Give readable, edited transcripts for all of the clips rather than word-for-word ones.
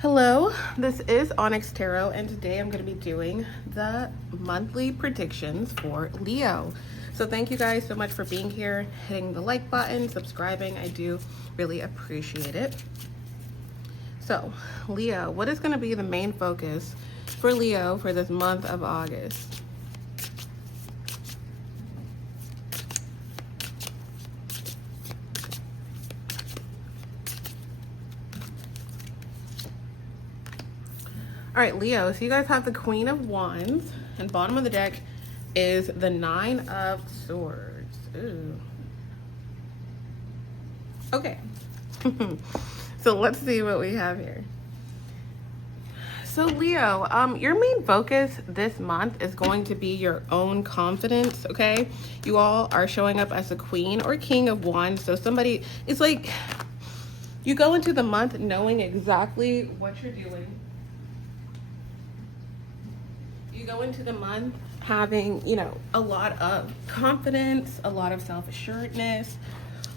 Hello, this is Onyx Tarot, and today I'm going to be doing the monthly predictions for Leo. So thank you guys so much for being here, hitting the like button, subscribing. I do really appreciate it. So Leo, what is going to be the main focus for Leo for this month of August? All right, Leo, so you guys have the Queen of Wands, and bottom of the deck is the Nine of Swords. Ooh. Okay. So let's see what we have here. So Leo, your main focus this month is going to be your own confidence, okay? You all are showing up as a Queen or King of Wands. So somebody, it's like you go into the month knowing exactly what you're doing. You go into the month having, a lot of confidence, a lot of self-assuredness,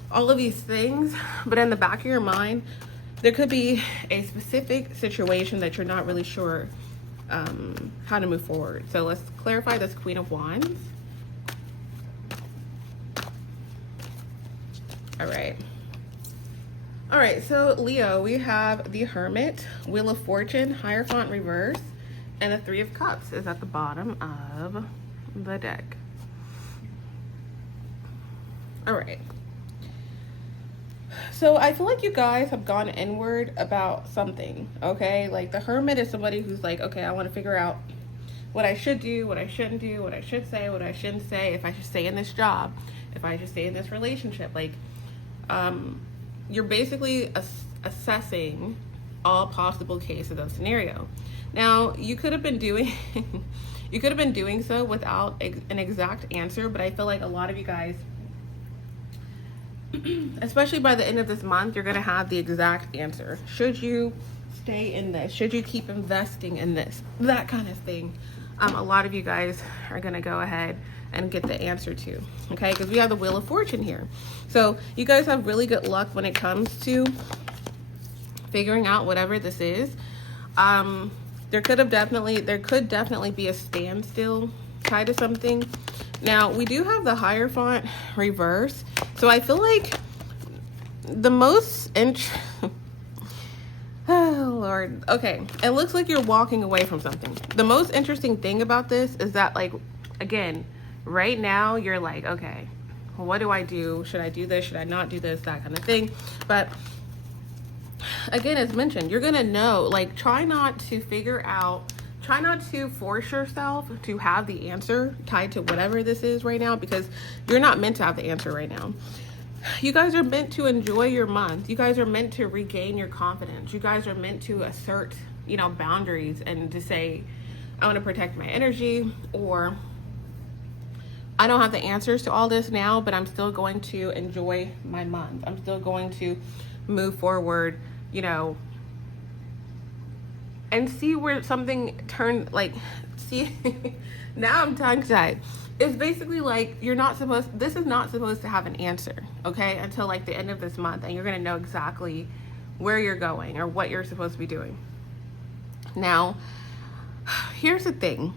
all of these things. But in the back of your mind, there could be a specific situation that you're not really sure how to move forward. So let's clarify this Queen of Wands. All right, so Leo, we have the Hermit, Wheel of Fortune, Hierophant reverse, and the Three of Cups is at the bottom of the deck. All right. So I feel like you guys have gone inward about something, okay? Like the Hermit is somebody who's like, okay, I want to figure out what I should do, what I shouldn't do, what I should say, what I shouldn't say, if I should stay in this job, if I should stay in this relationship. Like, you're basically assessing all possible cases of scenario. Now, you could have been doing so without an exact answer, but I feel like a lot of you guys, especially by the end of this month, you're going to have the exact answer. Should you stay in this? Should you keep investing in this? That kind of thing. A lot of you guys are going to go ahead and get the answer to, okay? Because we have the Wheel of Fortune here. So you guys have really good luck when it comes to figuring out whatever this is. There could definitely be a standstill tied to something. Now, we do have the Hierophant reverse. So I feel like the most oh, Lord. Okay. It looks like you're walking away from something. The most interesting thing about this is that, like, again, right now you're like, okay, well, what do I do? Should I do this? Should I not do this? That kind of thing. But again, as mentioned, you're going to know, like, try not to force yourself to have the answer tied to whatever this is right now, because you're not meant to have the answer right now. You guys are meant to enjoy your month. You guys are meant to regain your confidence. You guys are meant to assert, boundaries and to say, I want to protect my energy, or I don't have the answers to all this now, but I'm still going to enjoy my month. I'm still going to move forward, and see where something turned, like, see, now I'm tongue-tied. It's basically like this is not supposed to have an answer, okay, until like the end of this month, and you're going to know exactly where you're going or what you're supposed to be doing. Now, here's the thing.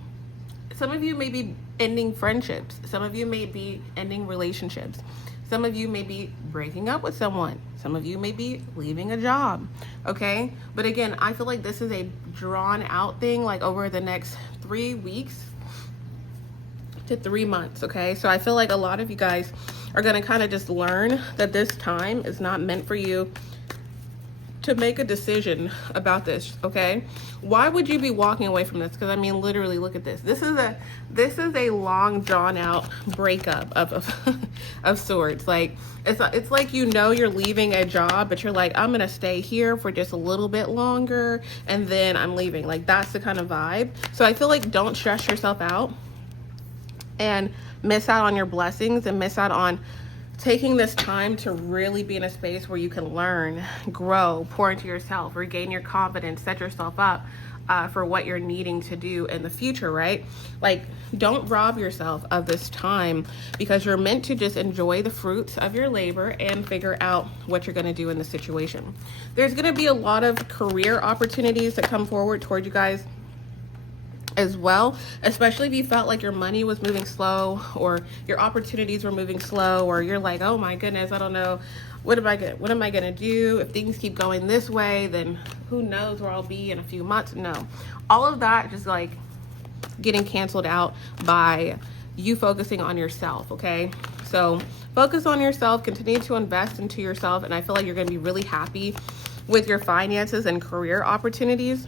Some of you may be ending friendships. Some of you may be ending relationships. Some of you may be breaking up with someone. Some of you may be leaving a job, okay? But again, I feel like this is a drawn out thing, like over the next 3 weeks to 3 months, okay? So I feel like a lot of you guys are going to kind of just learn that this time is not meant for you to make a decision about this, okay? Why would you be walking away from this? Because I mean, literally, look at this. This is a long drawn out breakup of sorts. Like it's like you're leaving a job, but you're like, I'm gonna stay here for just a little bit longer, and then I'm leaving. Like that's the kind of vibe. So I feel like don't stress yourself out and miss out on your blessings and miss out on taking this time to really be in a space where you can learn, grow, pour into yourself, regain your confidence, set yourself up for what you're needing to do in the future, right? Like, don't rob yourself of this time, because you're meant to just enjoy the fruits of your labor and figure out what you're going to do in the situation. There's going to be a lot of career opportunities that come forward toward you guys as well, especially if you felt like your money was moving slow, or your opportunities were moving slow, or you're like, oh my goodness, I don't know, what am I gonna do? If things keep going this way, then who knows where I'll be in a few months. No, all of that just like getting canceled out by you focusing on yourself. Okay, so focus on yourself, continue to invest into yourself, and I feel like you're gonna be really happy with your finances and career opportunities.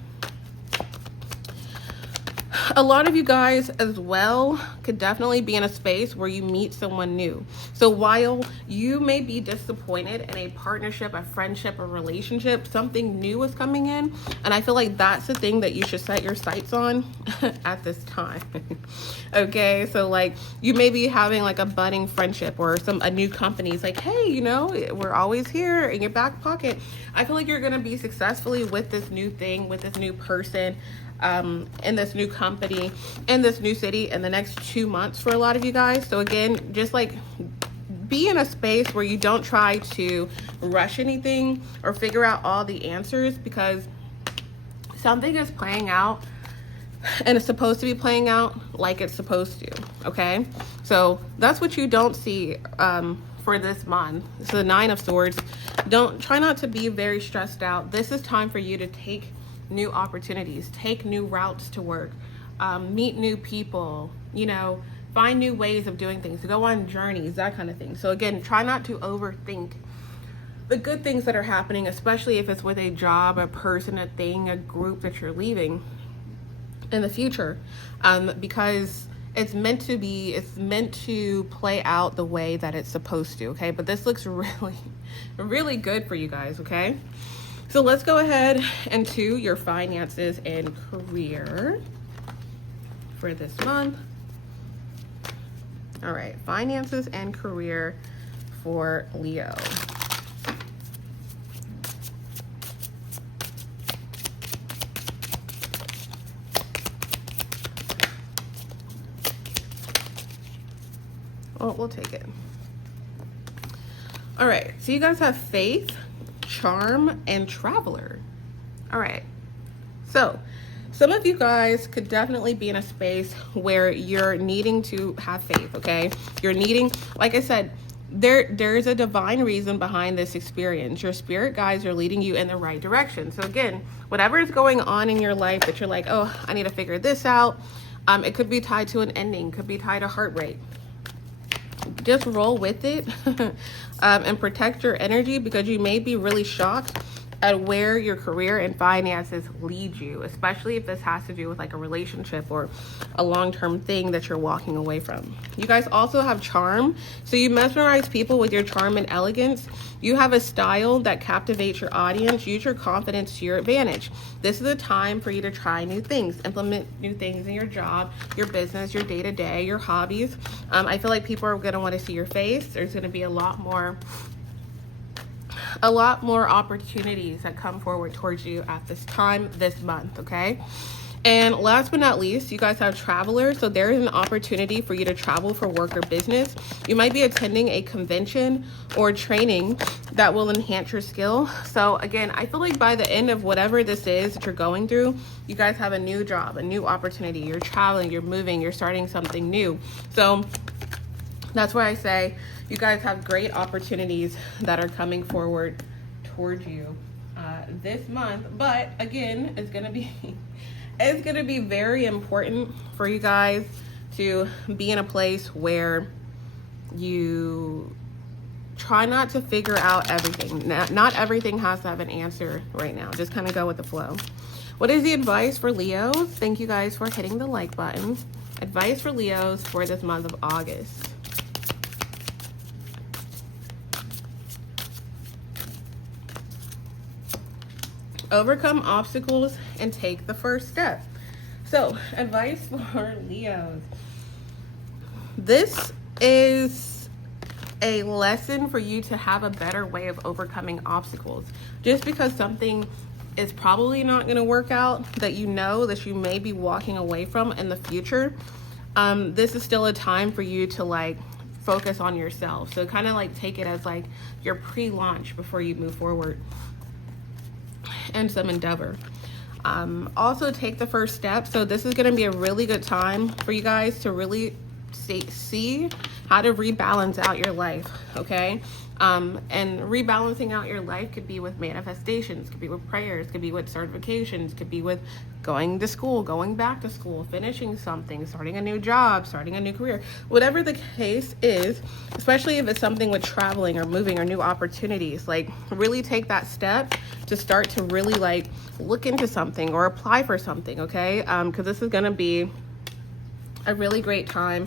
A lot of you guys as well could definitely be in a space where you meet someone new. So while you may be disappointed in a partnership, a friendship, a relationship, something new is coming in. And I feel like that's the thing that you should set your sights on at this time. Okay, so like you may be having like a budding friendship, or a new company is like, hey, you know, we're always here in your back pocket. I feel like you're gonna be successfully with this new thing, with this new person, in this new company, in this new city in the next 2 months for a lot of you guys. So again, just like be in a space where you don't try to rush anything or figure out all the answers, because something is playing out and it's supposed to be playing out like it's supposed to. Okay, so that's what you don't see for this month. So the 9 of Swords, try not to be very stressed out. This is time for you to take new opportunities, take new routes to work, meet new people, you know, find new ways of doing things, go on journeys, that kind of thing. So again, try not to overthink the good things that are happening, especially if it's with a job, a person, a thing, a group that you're leaving in the future, because it's meant to play out the way that it's supposed to. Okay, but this looks really, really good for you guys. Okay, so let's go ahead into your finances and career for this month. All right, finances and career for Leo. Oh, we'll take it. All right, so you guys have faith, charm, and traveler. All right, so some of you guys could definitely be in a space where you're needing to have faith. Okay, you're needing, like I said, there's a divine reason behind this experience. Your spirit guides are leading you in the right direction. So again, whatever is going on in your life that you're like, oh, I need to figure this out, it could be tied to an ending, could be tied to heartbreak. Just roll with it and protect your energy, because you may be really shocked at where your career and finances lead you, especially if this has to do with like a relationship or a long-term thing that you're walking away from. You guys also have charm, so you mesmerize people with your charm and elegance. You have a style that captivates your audience. Use your confidence to your advantage. This is a time for you to try new things, implement new things in your job, your business, your day-to-day, your hobbies. I feel like people are going to want to see your face. There's going to be a lot more opportunities that come forward towards you at this time this month. Okay, and last but not least, you guys have travelers. So there is an opportunity for you to travel for work or business. You might be attending a convention or training that will enhance your skill. So again, I feel like by the end of whatever this is that you're going through, you guys have a new job, a new opportunity. You're traveling, you're moving, you're starting something new. So that's why I say you guys have great opportunities that are coming forward towards you this month. But again, it's gonna be very important for you guys to be in a place where you try not to figure out everything. Not everything has to have an answer right now. Just kind of go with the flow. What is the advice for Leos? Thank you guys for hitting the like button. Advice for Leos for this month of August. Overcome obstacles and take the first step. So, advice for Leos. This is a lesson for you to have a better way of overcoming obstacles. Just because something is probably not going to work out, that you know that you may be walking away from in the future, this is still a time for you to like focus on yourself. So kind of like take it as like your pre-launch before you move forward in some endeavor. Also take the first step. So this is going to be a really good time for you guys to really see how to rebalance out your life, okay? And rebalancing out your life could be with manifestations, could be with prayers, could be with certifications, could be with going to school, going back to school, finishing something, starting a new job, starting a new career. Whatever the case is, especially if it's something with traveling or moving or new opportunities, like really take that step to start to really like look into something or apply for something, okay? Because this is going to be a really great time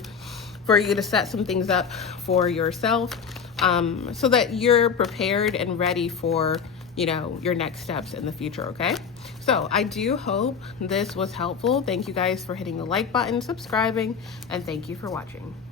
for you to set some things up for yourself, so that you're prepared and ready for, you know, your next steps in the future, okay? So I do hope this was helpful. Thank you guys for hitting the like button, subscribing, and thank you for watching.